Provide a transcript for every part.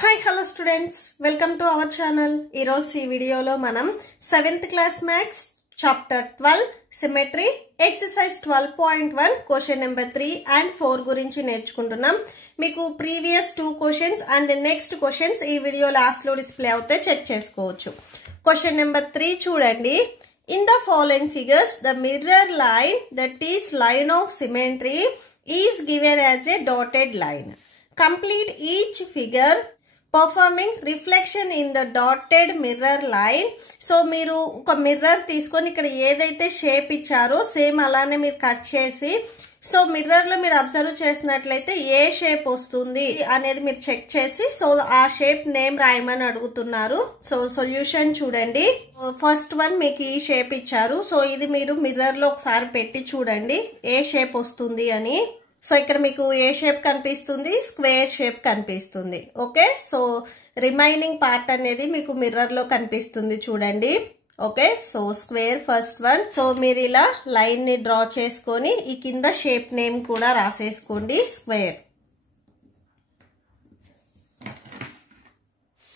Hi hello students, welcome to our channel. ఈరోజు ఈ వీడియోలో మనం 7th class maths chapter 12 symmetry exercise 12.1 question number 3 and 4 గురించి నేర్చుకుంటున్నాం. మీకు previous 2 questions and next questions ఈ వీడియో లాస్ట్ లో డిస్ప్లే అవుతే చెక్ చేసుకోవచ్చు. క్వశ్చన్ నెంబర్ 3 చూడండి. In the following figures, the mirror line, that is line of symmetry, is given as a dotted line. Complete each figure performing reflection in the dotted mirror line. So మీరు ఒక mirror తీసుకొని ఇక్కడ ఏదైతే shape ఇచ్చారో same అలానే మీరు cut చేసి, so mirror లో మీరు అబ్జర్వ్ చేసినట్లయితే ఏ షేప్ వస్తుంది అనేది మీరు చెక్ చేసి, సో ఆ షేప్ నేమ్ రాయమని అడుగుతున్నారు. సో సొల్యూషన్ చూడండి. ఫస్ట్ వన్ మీకు ఈ షేప్ ఇచ్చారు. సో ఇది మీరు మిర్రర్ లో ఒకసారి పెట్టి చూడండి ఏ షేప్ వస్తుంది అని. సో ఇక్కడ మీకు ఏ షేప్ కనిపిస్తుంది, స్క్వేర్ షేప్ కనిపిస్తుంది. ఓకే, సో రిమైనింగ్ పార్ట్ అనేది మీకు మిర్రర్ లో కనిపిస్తుంది చూడండి. Okay, so square first one. So మీరు ఇలా లైన్ ని డ్రా చేసుకొని ఈ కింద షేప్ నేమ్ కూడా రాసేసుకోండి, స్క్వేర్.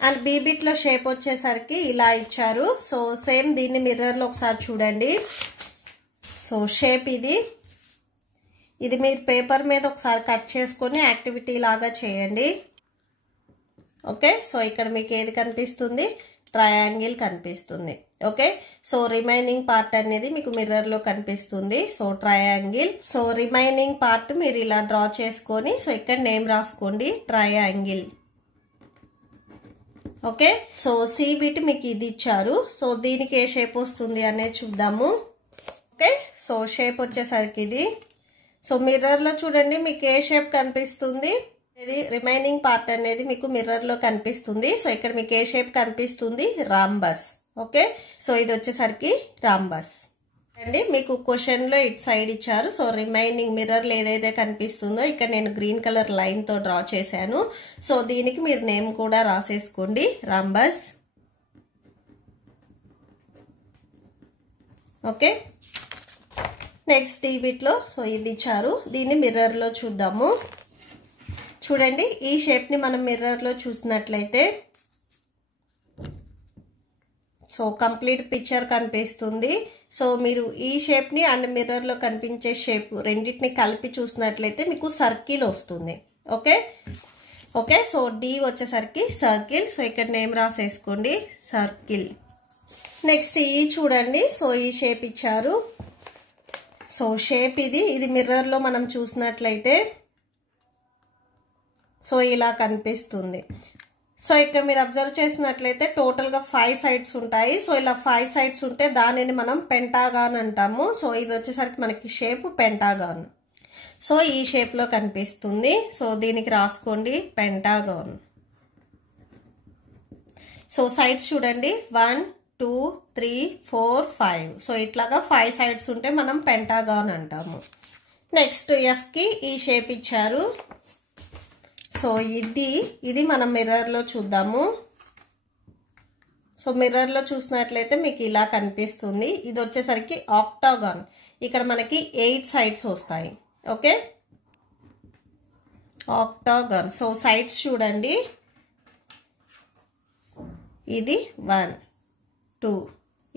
అండ్ బీ బిట్ లో షేప్ వచ్చేసరికి ఇలా ఇచ్చారు. సో సేమ్ దీన్ని మిర్రర్ లో ఒకసారి చూడండి. సో షేప్ ఇది మీరు పేపర్ మీద ఒకసారి కట్ చేసుకొని యాక్టివిటీ లాగా చేయండి. ఓకే, సో ఇక్కడ మీకు ఏది కనిపిస్తుంది, ట్రయాంగిల్ కనిపిస్తుంది. ఓకే, సో రిమైనింగ్ పార్ట్ అనేది మీకు మిర్రర్ లో కనిపిస్తుంది. So triangle. So remaining part మీరు ఇలా డ్రా చేసుకొని, సో ఇక్కడ నేమ్ రాసుకోండి, triangle. Okay, so C bit మీకు ఇది ఇచ్చారు. సో దీనికి ఏ షేప్ వస్తుంది అనేది చూద్దాము. ఓకే, సో షేప్ వచ్చేసరికి ఇది. సో మిర్రర్ లో చూడండి మీకు ఏ షేప్ కనిపిస్తుంది, ఇది రిమైనింగ్ పార్ట్ అనేది మీకు మిర్రర్ లో కనిపిస్తుంది. సో ఇక్కడ మీకు ఏ షేప్ కనిపిస్తుంది, రాంబస్. ఓకే, సో ఇది వచ్చేసరికి రాంబస్ అండి. మీకు క్వశ్చన్ లో ఇటు సైడ్ ఇచ్చారు. సో రిమైనింగ్ మిర్రర్ లో ఏదైతే కనిపిస్తుందో ఇక్కడ నేను గ్రీన్ కలర్ లైన్ తో డ్రా చేశాను. సో దీనికి మీరు నేమ్ కూడా రాసేసుకోండి, రాంబస్. ఓకే, నెక్స్ట్ ఈ బిట్ లో సో ఇది ఇచ్చారు, దీన్ని మిర్రర్ లో చూద్దాము. చూడండి ఈ షేప్ ని మనం మిర్రర్ లో చూసినట్లయితే సో కంప్లీట్ పిక్చర్ కనిపిస్తుంది. సో మీరు ఈ షేప్ ని అండ్ మిర్రర్ లో కనిపించే షేప్ రెండింటిని కలిపి చూసినట్లయితే మీకు సర్కిల్ వస్తుంది. ఓకే ఓకే, సో డి వచ్చేసరికి సర్కిల్. సో ఇక్కడ నేమ్ రాసేసుకోండి, సర్కిల్. నెక్స్ట్ ఈ చూడండి. సో ఈ షేప్ ఇచ్చారు. సో షేప్ ఇది మిర్రర్ లో మనం చూసినట్లయితే సో ఇలా కనిపిస్తుంది. సో ఇక్కడ మీరు అబ్జర్వ్ చేసినట్లయితే టోటల్ గా 5 సైడ్స్ ఉంటాయి. సో ఇలా 5 సైడ్స్ ఉంటే దానిని మనం పెంటాగాన్ అంటాము. సో ఇది వచ్చేసరికి మనకి షేప్ పెంటాగాన్. సో ఈ షేప్ లో కనిపిస్తుంది. సో దీనికి రాసుకోండి, పెంటాగాన్. సో సైడ్స్ చూడండి, 1 2 3 4 5. సో ఇట్లాగా 5 సైడ్స్ ఉంటే మనం పెంటాగాన్ అంటాము. నెక్స్ట్ ఎఫ్ కి ఈ షేప్ ఇచ్చారు. సో ఇది మనం మిర్రర్ లో చూద్దాము. సో మిర్రర్ లో చూసినట్లయితే మీకు ఇలా కనిపిస్తుంది. ఇది వచ్చేసరికి ఆక్టాగాన్. ఇక్కడ మనకి 8 సైడ్స్ వస్తాయి. ఓకే, ఆక్టాగాన్. సో సైడ్స్ చూడండి, ఇది 1 2,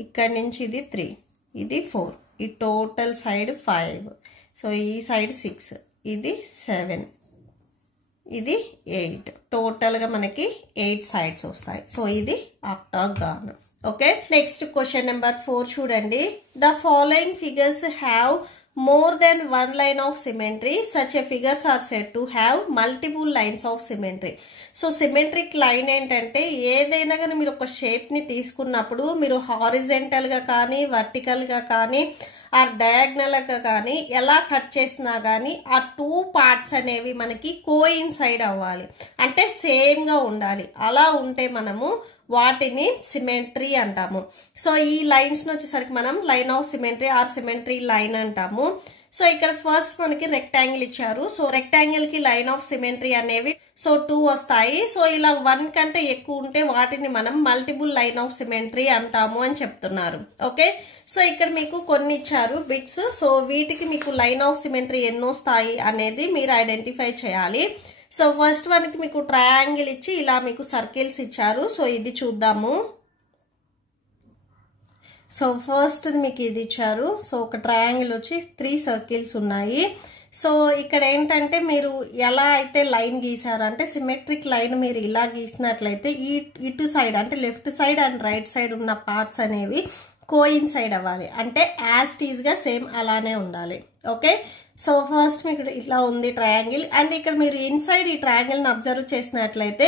ఇక్కడ నుంచి ఇది 3, ఇది 4, ఈ టోటల్ సైడ్ 5. సో ఈ సైడ్ 6, ఇది 7, ఇది 8. టోటల్ గా మనకి 8 సైడ్స్ వస్తాయి. సో ఇది ఆక్టాగాన్. ఓకే, నెక్స్ట్ క్వశ్చన్ నెంబర్ 4 చూడండి. The following figures have more than one line of symmetry. Such a figures are said to have multiple lines of symmetry. So symmetric line ఏంటంటే ఏదైనా కానీ మీరు ఒక షేప్ ని తీసుకున్నప్పుడు మీరు హారిజెంటల్ గా కానీ వర్టికల్ గా కానీ ఆర్ డయాగ్నల్ గా కానీ ఎలా కట్ చేసినా కానీ ఆ 2 పార్ట్స్ అనేవి మనకి కోయిన్సైడ్ అవ్వాలి, అంటే సేమ్ గా ఉండాలి. అలా ఉంటే మనము వాటిని సిమెట్రీ అంటాము. సో ఈ లైన్స్ వచ్చేసరికి మనం line of symmetry or symmetry line అంటాము. సో ఇక్కడ ఫస్ట్ మనకి రెక్టాంగిల్ ఇచ్చారు. సో రెక్టాంగిల్ కి లైన్ ఆఫ్ సిమెట్రీ అనేవి సో 2 వస్తాయి. సో ఇలా 1 కంటే ఎక్కువ ఉంటే వాటిని మనం మల్టిపుల్ లైన్ ఆఫ్ సిమెట్రీ అంటాము అని చెప్తున్నారు. ఓకే, సో ఇక్కడ మీకు కొన్ని ఇచ్చారు బిట్స్. సో వీటికి మీకు లైన్ ఆఫ్ సిమెట్రీ ఎన్ని వస్తాయి అనేది మీరు ఐడెంటిఫై చేయాలి. సో ఫస్ట్ వన్కి మీకు ట్రయాంగిల్ ఇచ్చి ఇలా మీకు సర్కిల్స్ ఇచ్చారు. సో ఇది చూద్దాము. సో ఫస్ట్ మీకు ఇది ఇచ్చారు. సో ఒక ట్రయాంగిల్ వచ్చి 3 సర్కిల్స్ ఉన్నాయి. సో ఇక్కడ ఏంటంటే మీరు ఎలా అయితే లైన్ గీసారు అంటే సిమెట్రిక్ లైన్ మీరు ఇలా గీసినట్లయితే ఇటు సైడ్ అంటే left side and right side ఉన్న పార్ట్స్ అనేవి కోయిన్సైడ్ అవ్వాలి. అంటే యాజ్ టీజ్ గా సేమ్ అలానే ఉండాలి. ఓకే, సో ఫస్ట్ మీకు ఇట్లా ఉంది ట్రయాంగిల్. అండ్ ఇక్కడ మీరు ఇన్సైడ్ ఈ ట్రయాంగిల్ ని అబ్జర్వ్ చేసినట్లయితే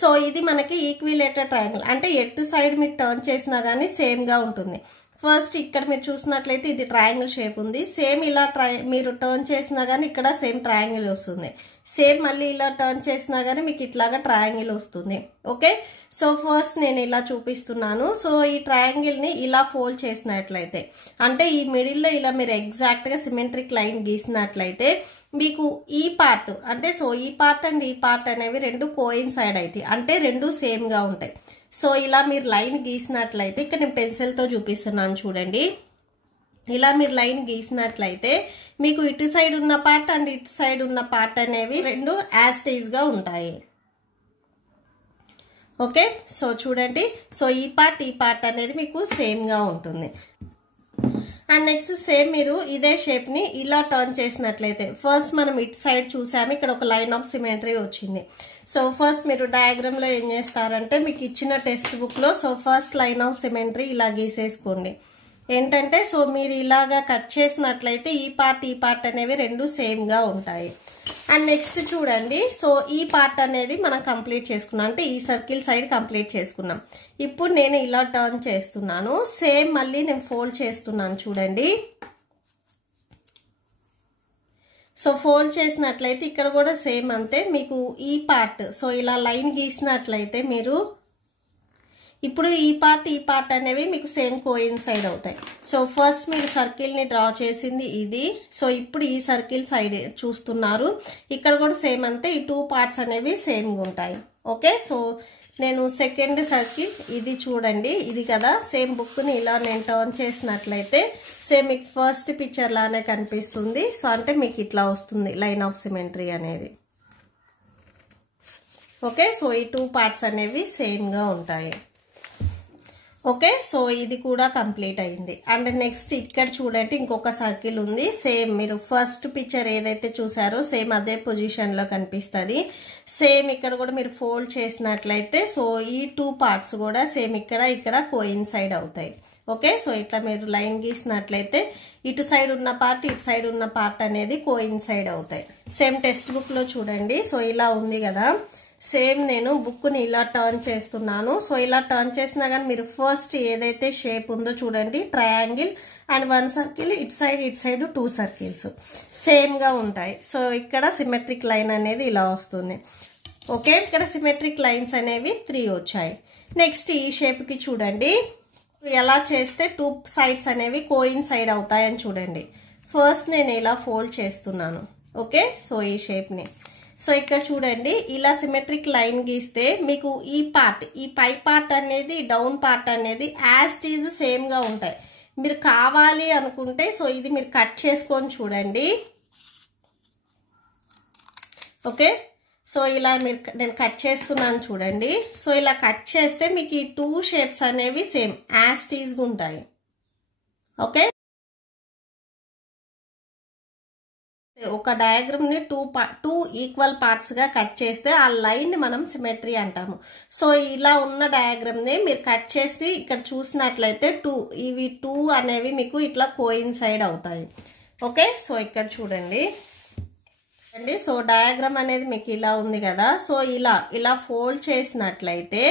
సో ఇది మనకి ఈక్విలేటర్ ట్రయాంగిల్. అంటే ఎటు సైడ్ మీరు టర్న్ చేసినా కానీ సేమ్ గా ఉంటుంది. ఫస్ట్ ఇక్కడ మీరు చూసినట్లయితే ఇది ట్రయాంగిల్ షేప్ ఉంది. సేమ్ ఇలా మీరు టర్న్ చేసినా కానీ ఇక్కడ సేమ్ ట్రయాంగిల్ వస్తుంది. సేమ్ మళ్ళీ ఇలా టర్న్ చేసినా కానీ మీకు ఇట్లాగా ట్రయాంగిల్ వస్తుంది. ఓకే, సో ఫస్ట్ నేను ఇలా చూపిస్తున్నాను. సో ఈ ట్రయాంగిల్ ని ఇలా ఫోల్డ్ చేసినట్లయితే అంటే ఈ మిడిల్ లో ఇలా మీరు ఎగ్జాక్ట్ గా సిమెట్రిక్ లైన్ గీసినట్లయితే మీకు ఈ పార్ట్ అంటే సో ఈ పార్ట్ అండ్ ఈ పార్ట్ అనేవి రెండు కోయిన్సైడ్ అవుతాయి. అంటే రెండు సేమ్ గా ఉంటాయి. సో ఇలా మీరు లైన్ గీసినట్లయితే ఇక్కడ నేను పెన్సిల్ తో చూపిస్తున్నాను చూడండి. ఇలా మీరు లైన్ గీసినట్లయితే మీకు ఇటు సైడ్ ఉన్న పార్ట్ అండ్ ఇటు సైడ్ ఉన్న పార్ట్ అనేవి రెండు యాజ్ టీజ్ గా ఉంటాయి. ఓకే, సో చూడండి. సో ఈ పార్ట్ అనేది మీకు సేమ్ గా ఉంటుంది. అండ్ నెక్స్ట్ సేమ్ మీరు ఇదే షేప్ ని ఇలా టర్న్ చేసినట్లయితే ఫస్ట్ మనం ఇటు సైడ్ చూసాము, ఇక్కడ ఒక లైన్ ఆఫ్ సిమెట్రీ వచ్చింది. సో ఫస్ట్ మీరు డయాగ్రామ్ లో ఏం చేస్తారంటే మీకు ఇచ్చిన టెక్స్ట్ బుక్ లో so first line of symmetry ఇలా గీసేసుకోండి. ఏంటంటే సో మీరు ఇలాగా కట్ చేసినట్లయితే ఈ పార్ట్ అనేవి రెండు సేమ్ గా ఉంటాయి. అండ్ నెక్స్ట్ చూడండి. సో ఈ పార్ట్ అనేది మనం కంప్లీట్ చేసుకున్నాం. అంటే ఈ సర్కిల్ సైడ్ కంప్లీట్ చేసుకున్నాం. ఇప్పుడు నేను ఇలా టర్న్ చేస్తున్నాను. సేమ్ మళ్ళీ నేను ఫోల్డ్ చేస్తున్నాను చూడండి. సో ఫోల్డ్ చేసినట్లయితే ఇక్కడ కూడా సేమ్ అంతే. మీకు ఈ పార్ట్ సో ఇలా లైన్ గీసినట్లయితే మీరు ఇప్పుడు ఈ పార్ట్ అనేవి మీకు సేమ్ కోయిన్సైడ్ అవుతాయి. సో ఫస్ట్ మీరు సర్కిల్ ని డ్రా చేసింది ఇది. సో ఇప్పుడు ఈ సర్కిల్ సైడ్ చూస్తున్నారు. ఇక్కడ కూడా సేమ్ అంతే. ఈ 2 పార్ట్స్ అనేవి సేమ్ గా ఉంటాయి. ఓకే, సో నేను సెకండ్ సర్కిల్ ఇది చూడండి. ఇది కదా సేమ్ బుక్ ని ఇలా నేను టర్న్ చేసినట్లయితే సేమ్ మీకు ఫస్ట్ పిక్చర్ లానే కనిపిస్తుంది. సో అంటే మీకు ఇట్లా వస్తుంది లైన్ ఆఫ్ సిమెట్రీ అనేది. ఓకే, సో ఈ 2 పార్ట్స్ అనేవి సేమ్ గా ఉంటాయి. ఓకే, సో ఇది కూడా కంప్లీట్ అయింది. అండ్ నెక్స్ట్ ఇక్కడ చూడండి ఇంకొక సర్కిల్ ఉంది. సేమ్ మీరు ఫస్ట్ పిక్చర్ ఏదైతే చూసారో సేమ్ అదే పొజిషన్ లో కనిపిస్తుంది. సేమ్ ఇక్కడ కూడా మీరు ఫోల్డ్ చేసినట్లయితే సో ఈ 2 పార్ట్స్ కూడా సేమ్ ఇక్కడ కోయిన్సైడ్ అవుతాయి. ఓకే, సో ఇట్లా మీరు లైన్ గీసినట్లయితే ఇటు సైడ్ ఉన్న పార్ట్ ఇటు సైడ్ ఉన్న పార్ట్ అనేది కోయిన్సైడ్ అవుతాయి. సేమ్ టెక్స్ట్ బుక్ లో చూడండి. సో ఇలా ఉంది కదా. సేమ్ నేను బుక్ ని ఇలా టర్న్ చేస్తున్నాను. సో ఇలా టర్న్ చేసినా కానీ మీరు ఫస్ట్ ఏదైతే షేప్ ఉందో చూడండి ట్రయాంగిల్ అండ్ 1 సర్కిల్ ఇటు సైడ్ 2 సర్కిల్స్ సేమ్ గా ఉంటాయి. సో ఇక్కడ సిమెట్రిక్ లైన్ అనేది ఇలా వస్తుంది. ఓకే, ఇక్కడ సిమెట్రిక్ లైన్స్ అనేవి 3 వచ్చాయి. నెక్స్ట్ ఈ షేప్ కి చూడండి ఎలా చేస్తే 2 సైడ్స్ అనేవి కోయిన్సైడ్ అవుతాయని చూడండి. ఫస్ట్ నేను ఇలా ఫోల్డ్ చేస్తున్నాను. ఓకే, సో ఈ షేప్ ని సో ఇక్కడ చూడండి ఇలా సిమెట్రిక్ లైన్ గీస్తే మీకు ఈ పై పార్ట్ అనేది డౌన్ పార్ట్ అనేది యాజ్ ఇట్ ఈజ్ సేమ్ గా ఉంటాయి. మీరు కావాలి అనుకుంటే సో ఇది మీరు కట్ చేసుకొని చూడండి. ఓకే, సో ఇలా నేను కట్ చేస్తున్నాను చూడండి. సో ఇలా కట్ చేస్తే మీకు ఈ 2 షేప్స్ అనేవి సేమ్ యాజ్ ఇట్ ఈజ్ గా ఉంటాయి. ఓకే, ఒక డయాగ్రామ్ ని 2 ఈక్వల్ పార్ట్స్ గా కట్ చేస్తే ఆ లైన్ ని మనం సిమెట్రీ అంటాము. సో ఇలా ఉన్న డయాగ్రామ్ ని మీరు కట్ చేసి ఇక్కడ చూసినట్లయితే ఇవి 2 అనేవి మీకు ఇట్లా కోయిన్సైడ్ అవుతాయి. ఓకే, సో ఇక్కడ చూడండి. సో డయాగ్రామ్ అనేది మీకు ఇలా ఉంది కదా. సో ఇలా ఫోల్డ్ చేసినట్లయితే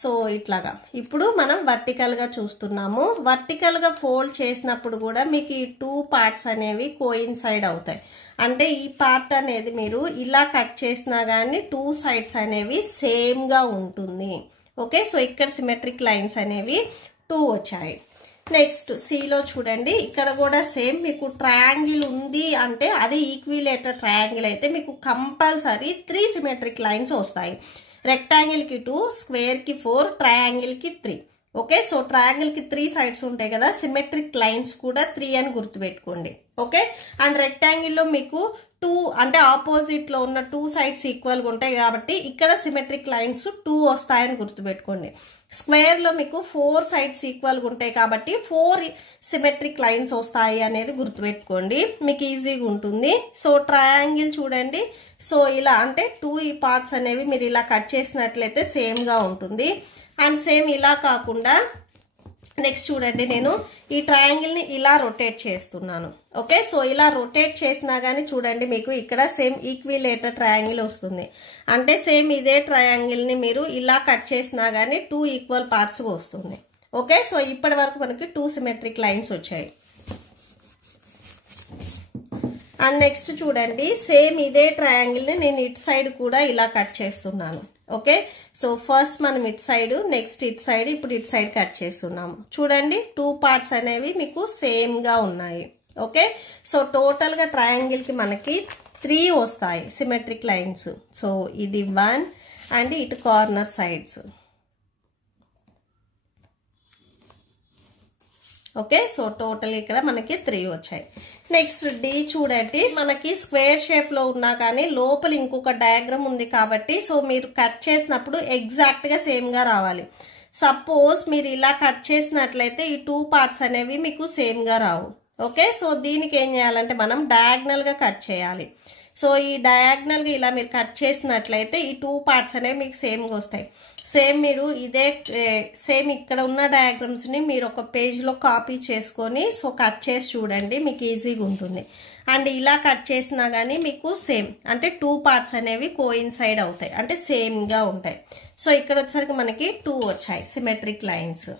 సో ఇట్లాగా ఇప్పుడు మనం వర్టికల్ గా చూస్తున్నాము. వర్టికల్ గా ఫోల్డ్ చేసినప్పుడు కూడా మీకు ఈ 2 పార్ట్స్ అనేవి కోయిన్సైడ్ అవుతాయి. అంటే ఈ పార్ట్ అనేది మీరు ఇలా కట్ చేసినా గానీ 2 సైడ్స్ అనేవి సేమ్ గా ఉంటుంది. ఓకే, సో ఇక్కడ సిమెట్రిక్ లైన్స్ అనేవి 2 వచ్చాయి. నెక్స్ట్ సిలో చూడండి. ఇక్కడ కూడా సేమ్ మీకు ట్రయాంగిల్ ఉంది అంటే అది ఈక్విలేటర్ ట్రయాంగిల్ అయితే మీకు కంపల్సరీ 3 సిమెట్రిక్ లైన్స్ వస్తాయి. రెక్టాంగిల్ కి 2, స్క్వేర్ కి 4, ట్రయాంగిల్ కి 3. ఓకే, సో ట్రయాంగిల్ కి 3 సైడ్స్ ఉంటాయి కదా. సిమెట్రిక్ లైన్స్ కూడా 3 అని గుర్తుపెట్టుకోండి. ఓకే, అండ్ రెక్టాంగిల్ లో మీకు 2 అంటే ఆపోజిట్ లో ఉన్న 2 సైడ్స్ ఈక్వల్ గా ఉంటాయి కాబట్టి ఇక్కడ సిమెట్రిక్ లైన్స్ 2 వస్తాయని గుర్తుపెట్టుకోండి. స్క్వేర్ లో మీకు 4 సైడ్స్ ఈక్వల్ గా ఉంటాయి కాబట్టి 4 సిమెట్రిక్ లైన్స్ వస్తాయి అనేది గుర్తుపెట్టుకోండి, మీకు ఈజీగా ఉంటుంది. సో ట్రయాంగిల్ చూడండి, సో ఇలా అంటే 2 ఈ పార్ట్స్ అనేవి మీరు ఇలా కట్ చేసినట్లయితే సేమ్ గా ఉంటుంది. అండ్ సేమ్ ఇలా కాకుండా నెక్స్ట్ చూడండి, నేను ఈ ట్రయాంగిల్ ని ఇలా రొటేట్ చేస్తున్నాను. ఓకే, సో ఇలా రొటేట్ చేసినా గానీ చూడండి మీకు ఇక్కడ సేమ్ ఈక్విలేటర్ ట్రయాంగిల్ వస్తుంది. అంటే సేమ్ ఇదే ట్రయాంగిల్ ని మీరు ఇలా కట్ చేసినా గానీ 2 ఈక్వల్ పార్ట్స్ వస్తుంది. ఓకే, సో ఇప్పటి వరకు మనకి 2 సిమెట్రిక్ లైన్స్ వచ్చాయి. అండ్ నెక్స్ట్ చూడండి, సేమ్ ఇదే ట్రయాంగిల్ ని నేను ఇటు సైడ్ కూడా ఇలా కట్ చేస్తున్నాను. ఓకే, సో ఫస్ట్ మనం ఇటు సైడ్, నెక్స్ట్ ఇటు సైడ్, ఇప్పుడు ఇటు సైడ్ కట్ చేస్తున్నాము. చూడండి 2 పార్ట్స్ అనేవి మీకు సేమ్ గా ఉన్నాయి. ఓకే, సో టోటల్ గా ట్రయాంగిల్ కి మనకి 3 వస్తాయి సిమెట్రిక్ లైన్స్. సో ఇది 1 అండ్ ఇటు corner sides. Okay, so total ఇక్కడ మనకి 3 వచ్చాయి. నెక్స్ట్ డి చూడండి, మనకి స్క్వేర్ షేప్ లో ఉన్నా కానీ లోపల ఇంకొక డయాగ్రామ్ ఉంది కాబట్టి సో మీరు కట్ చేసినప్పుడు ఎగ్జాక్ట్ గా సేమ్ గా రావాలి. సపోజ్ మీరు ఇలా కట్ చేసినట్లయితే ఈ 2 పార్ట్స్ అనేవి మీకు సేమ్ గా రావు. ఓకే, సో దీనికి ఏం చేయాలంటే మనం డయాగ్నల్ గా కట్ చేయాలి. సో ఈ డయాగ్నల్ గా ఇలా మీరు కట్ చేసినట్లయితే ఈ 2 పార్ట్స్ అనేవి మీకు సేమ్ గా వస్తాయి. సేమ్ మీరు ఇదే సేమ్ ఇక్కడ ఉన్న డయాగ్రామ్స్ ని మీరు ఒక పేజ్ లో కాపీ చేసుకొని సో కట్ చేసి చూడండి, మీకు ఈజీగా ఉంటుంది. అండ్ ఇలా కట్ చేసినా గానీ మీకు సేమ్ అంటే 2 పార్ట్స్ అనేవి కోయిన్సైడ్ అవుతాయి, అంటే సేమ్ గా ఉంటాయి. సో ఇక్కడ వచ్చేసరికి మనకి 2 వచ్చాయి సిమెట్రిక్ లైన్స్.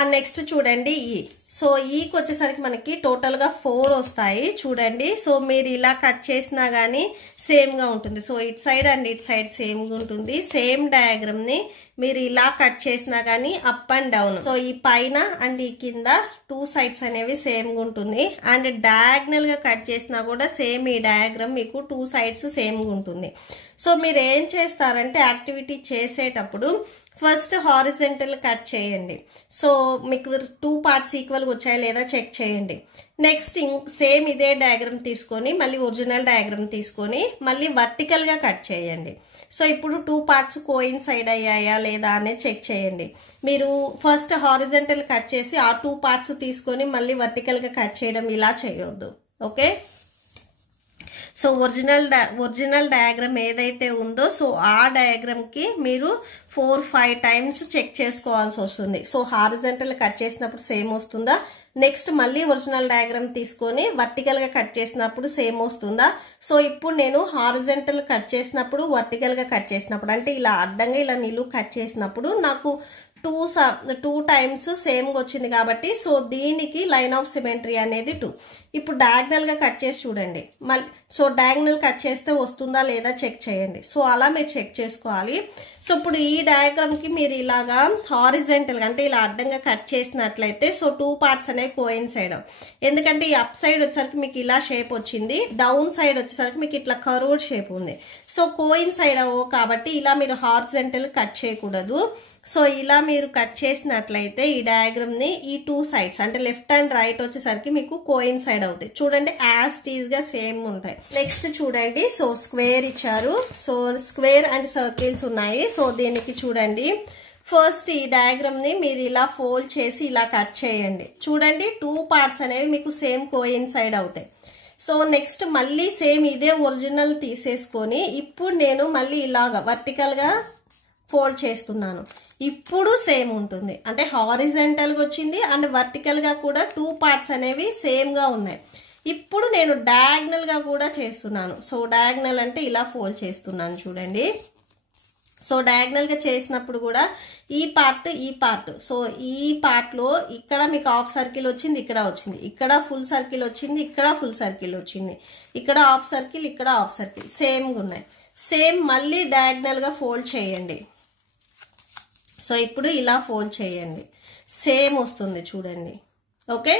అండ్ నెక్స్ట్ చూడండి ఈ, సో ఈకి వచ్చేసరికి మనకి టోటల్ గా 4 వస్తాయి. చూడండి, సో మీరు ఇలా కట్ చేసినా గానీ సేమ్ గా ఉంటుంది. సో ఇటు సైడ్ అండ్ ఇటు సైడ్ సేమ్ గా ఉంటుంది. సేమ్ డయాగ్రామ్ ని మీరు ఇలా కట్ చేసినా గానీ అప్ అండ్ డౌన్, సో ఈ పైన అండ్ ఈ కింద 2 సైడ్స్ అనేవి సేమ్ గా ఉంటుంది. అండ్ డయాగ్నల్ గా కట్ చేసినా కూడా సేమ్ ఈ డయాగ్రామ్ మీకు 2 సైడ్స్ సేమ్ గా ఉంటుంది. సో మీరు ఏం చేస్తారంటే యాక్టివిటీ చేసేటప్పుడు ఫస్ట్ హారిజెంటల్ కట్ చేయండి. సో మీకు 2 పార్ట్స్ ఈక్వల్ గా వచ్చాయా లేదా చెక్ చేయండి. నెక్స్ట్ సేమ్ ఇదే డయాగ్రామ్ తీసుకొని మళ్ళీ ఒరిజినల్ డయాగ్రామ్ తీసుకొని మళ్ళీ వర్టికల్ గా కట్ చేయండి. సో ఇప్పుడు 2 పార్ట్స్ కోయిన్సైడ్ అయ్యాయా లేదా అనేది చెక్ చేయండి. మీరు ఫస్ట్ హారిజెంటల్ కట్ చేసి ఆ 2 పార్ట్స్ తీసుకొని మళ్ళీ వర్టికల్ గా కట్ చేయడం ఇలా చేయొద్దు. ఓకే, సో ఒరిజినల్ డయాగ్రామ్ ఏదైతే ఉందో సో ఆ డయాగ్రామ్ కి మీరు 4-5 టైమ్స్ చెక్ చేసుకోవాల్సి వస్తుంది. సో హారిజెంటల్ కట్ చేసినప్పుడు సేమ్ వస్తుందా, నెక్స్ట్ మళ్ళీ ఒరిజినల్ డయాగ్రామ్ తీసుకొని వర్టికల్ గా కట్ చేసినప్పుడు సేమ్ వస్తుందా. సో ఇప్పుడు నేను హారిజెంటల్ కట్ చేసినప్పుడు వర్టికల్ గా కట్ చేసినప్పుడు అంటే ఇలా అడ్డంగా ఇలా నిలువు కట్ చేసినప్పుడు నాకు 2 టైమ్స్ సేమ్ గా వచ్చింది కాబట్టి సో దీనికి లైన్ ఆఫ్ సిమెట్రీ అనేది 2. ఇప్పుడు డయాగ్నల్ గా కట్ చేసి చూడండి మళ్ళీ, సో డయాగ్నల్ కట్ చేస్తే వస్తుందా లేదా చెక్ చేయండి. సో అలా మీరు చెక్ చేసుకోవాలి. సో ఇప్పుడు ఈ డయాగ్రామ్ కి మీరు ఇలాగా హారిజెంటల్ గా అంటే ఇలా అడ్డంగా కట్ చేసినట్లయితే సో 2 పార్ట్స్ అనేవి కోయిన్సైడ్. ఎందుకంటే ఈ అప్ సైడ్ వచ్చేసరికి మీకు ఇలా షేప్ వచ్చింది, డౌన్ సైడ్ వచ్చేసరికి మీకు ఇట్లా కర్వ్డ్ షేప్ ఉంది. సో కోయిన్సైడ్ అవ్వవు కాబట్టి ఇలా మీరు హారిజెంటల్ కట్ చేయకూడదు. సో ఇలా మీరు కట్ చేసినట్లయితే ఈ డయాగ్రామ్ ని ఈ 2 సైడ్స్ అంటే లెఫ్ట్ అండ్ రైట్ వచ్చేసరికి మీకు కోయిన్సైడ్ అవుతాయి. చూడండి యాజ్ టీజ్ గా సేమ్ ఉంటాయి. నెక్స్ట్ చూడండి, సో స్క్వేర్ ఇచ్చారు, సో స్క్వేర్ అండ్ సర్కిల్స్ ఉన్నాయి. సో దీనికి చూడండి ఫస్ట్ ఈ డయాగ్రామ్ ని మీరు ఇలా ఫోల్డ్ చేసి ఇలా కట్ చేయండి. చూడండి 2 పార్ట్స్ అనేవి మీకు సేమ్ కోయిన్సైడ్ అవుతాయి. సో నెక్స్ట్ మళ్ళీ సేమ్ ఇదే ఒరిజినల్ తీసేసుకొని ఇప్పుడు నేను మళ్ళీ ఇలాగా వర్టికల్ గా ఫోల్డ్ చేస్తున్నాను. ఇప్పుడు సేమ్ ఉంటుంది, అంటే హారిజెంటల్ గా వచ్చింది అండ్ వర్టికల్ గా కూడా 2 పార్ట్స్ అనేవి సేమ్ గా ఉన్నాయి. ఇప్పుడు నేను డయాగ్నల్ గా కూడా చేస్తున్నాను. సో డయాగ్నల్ అంటే ఇలా ఫోల్డ్ చేస్తున్నాను చూడండి. సో డయాగ్నల్ గా చేసినప్పుడు కూడా ఈ పార్ట్ సో ఈ పార్ట్ లో ఇక్కడ మీకు హాఫ్ సర్కిల్ వచ్చింది, ఇక్కడ వచ్చింది, ఇక్కడ ఫుల్ సర్కిల్ వచ్చింది, ఇక్కడ ఫుల్ సర్కిల్ వచ్చింది, ఇక్కడ హాఫ్ సర్కిల్, ఇక్కడ హాఫ్ సర్కిల్ సేమ్ గా ఉన్నాయి. సేమ్ మళ్ళీ డయాగ్నల్ గా ఫోల్డ్ చేయండి. సో ఇప్పుడు ఇలా ఫోల్డ్ చేయండి, సేమ్ వస్తుంది చూడండి. ఓకే,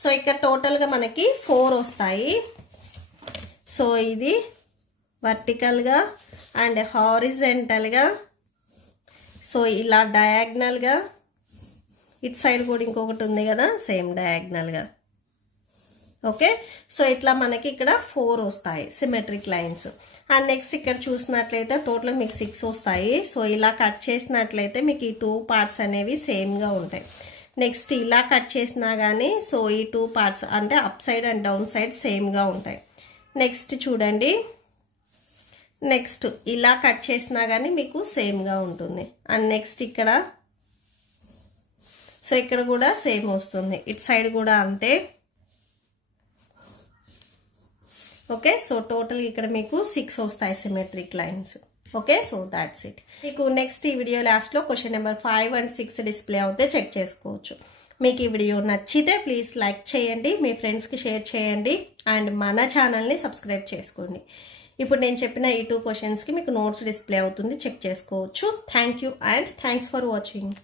సో ఇక్కడ టోటల్ గా మనకి 4 వస్తాయి. సో ఇది వర్టికల్ గా అండ్ హారిజెంటల్ గా, సో ఇలా డయాగ్నల్ గా, ఇటు సైడ్ కూడా ఇంకొకటి ఉంది కదా సేమ్ డయాగ్నల్ గా. ఓకే, సో ఇట్లా మనకి ఇక్కడ 4 వస్తాయి సిమెట్రిక్ లైన్స్. అండ్ నెక్స్ట్ ఇక్కడ చూసినట్లయితే టోటల్ మీకు 6 వస్తాయి. సో ఇలా కట్ చేసినట్లయితే మీకు ఈ 2 పార్ట్స్ అనేవి సేమ్గా ఉంటాయి. నెక్స్ట్ ఇలా కట్ చేసినా కానీ సో ఈ 2 పార్ట్స్ అంటే up side and down side సేమ్గా ఉంటాయి. నెక్స్ట్ చూడండి, నెక్స్ట్ ఇలా కట్ చేసినా కానీ మీకు సేమ్గా ఉంటుంది. అండ్ నెక్స్ట్ ఇక్కడ సో ఇక్కడ కూడా సేమ్ వస్తుంది, ఇటు సైడ్ కూడా అంతే. ఓకే, సో టోటల్ ఇక్కడ మీకు 6 వస్తాయి symmetric lines. Okay, so that's it. మీకు నెక్స్ట్ ఈ వీడియో లాస్ట్లో క్వశ్చన్ నెంబర్ 5 and 6 డిస్ప్లే అవుతే చెక్ చేసుకోవచ్చు. మీకు ఈ వీడియో నచ్చితే ప్లీజ్ లైక్ చేయండి, మీ ఫ్రెండ్స్కి షేర్ చేయండి అండ్ మన ఛానల్ని సబ్స్క్రైబ్ చేసుకోండి. ఇప్పుడు నేను చెప్పిన ఈ 2 క్వశ్చన్స్కి మీకు నోట్స్ డిస్ప్లే అవుతుంది, చెక్ చేసుకోవచ్చు. Thank you and thanks for watching.